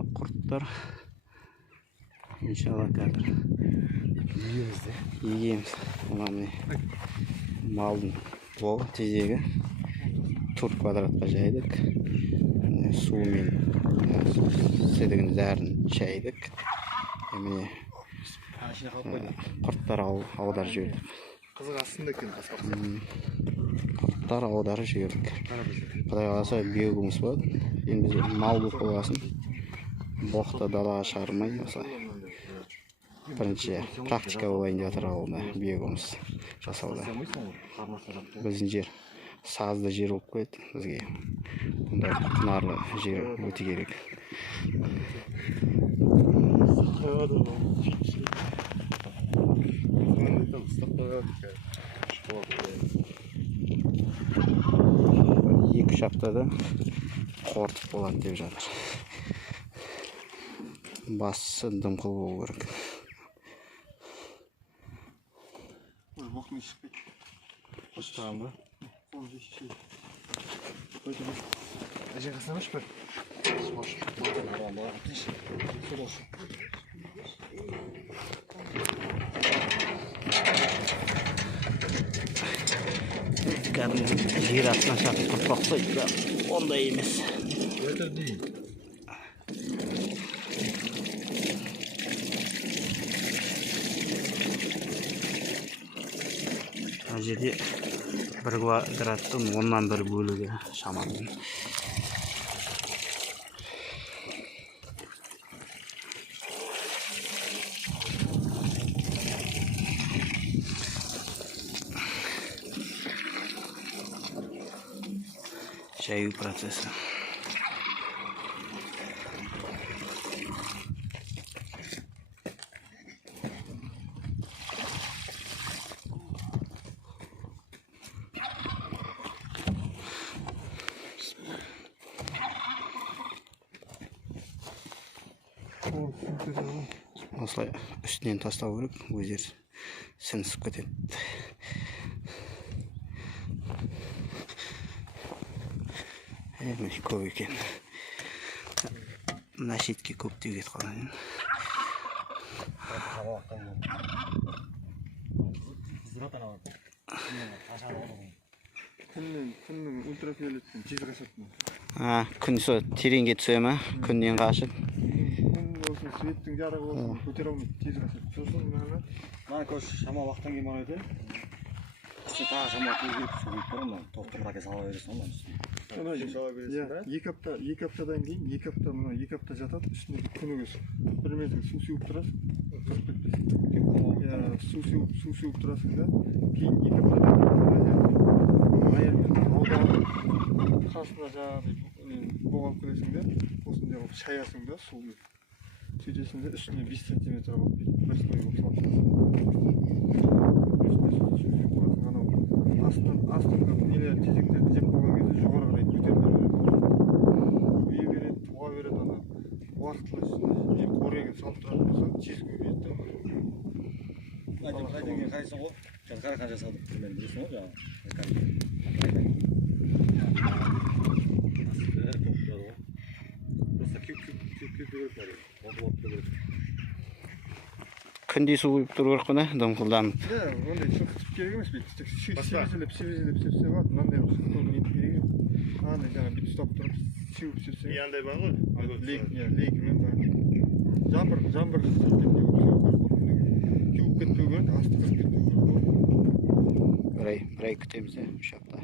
Mine kurtlar. İnşallah kadar. Yiyemiz. Ulan malın bol tezegi 4 kvadratga jaydık. Sumen sedigin zәрін çaydık. Mine kurtlar ağdar jürdük. Kızık aslında ekan aspaqsa. Kurtlar ağdar jürdük. Құдай қаласа бегіміз бар. Енді біз мал болып болғасын боқта далаға шығармай бірінші практика болайын деп жатыр ауылда бегіміз жасауда. Біздің жер сазды жер болып қойды бізге. Онда құнарлы жер өте керек. Екі-үш аптада қортып болады деп жатыр. Бастысы дымқыл болу керек. Кәдімгі жер астынан шақырып құртпақ қойды да ондай емес. Мына жерде 1 квадраттың 1/10 бөлігі шамамен. Жаю процессы. Осылай үстінен тастау керек, өздері сіңісіп кетеді. Көп екен. Мына шетке көп тегет қалған. Күннің ультрафиолеттен тез қашады. Күн тереңге түсе ме? Күннен қашып. Светтің жарығы болсын, көтере алмайды, тез қашады. Сосын мына көш шама уақыттан кейін барады. Тағы шама тезірек су кетіп тұр, тоқтырға сала бересің оның үстіне. 2 аптадан кейін 2 апта жатады, үстіне күнігіз 1 метр су сеуіп тұрасың, тұрып кетпесің. Су сеуіп тұрасың да, кейін 2 аптадан аяғымен ауданып, қасына жаңағыдай боғалып келесің де, осындай қылып шаясың да суды. Сөйтесің де, үстіне 5 сантиметр болып, бір слой болып салып тұрасың. Астыңғы нелер тезектерді жеп болған кезде жоғары қарай көтеріле береді. Көбейе береді, туға береді, ана уақытылы үстіне қорегін салып тұратын болсаң, тез көбейеді. Қайдан кейін қайсың ғой? Қара қанша салдық мен білесің ғой жаңағы. Күнде су құйып тұру керек қана, дымқылданып. Ондай су құйып керек емес, себезілеп болады, мынандай бір көбін еті керек жоқ. Андай жаңа бүйтіп ұстап тұрып, сеуіп сөйтсе. Андай бар ғой? Лейкімен бар. Жаңбыр кеуіп кетпеу керек, асты қызып кетпеу керек. Bir ay kütemize 3 hafta.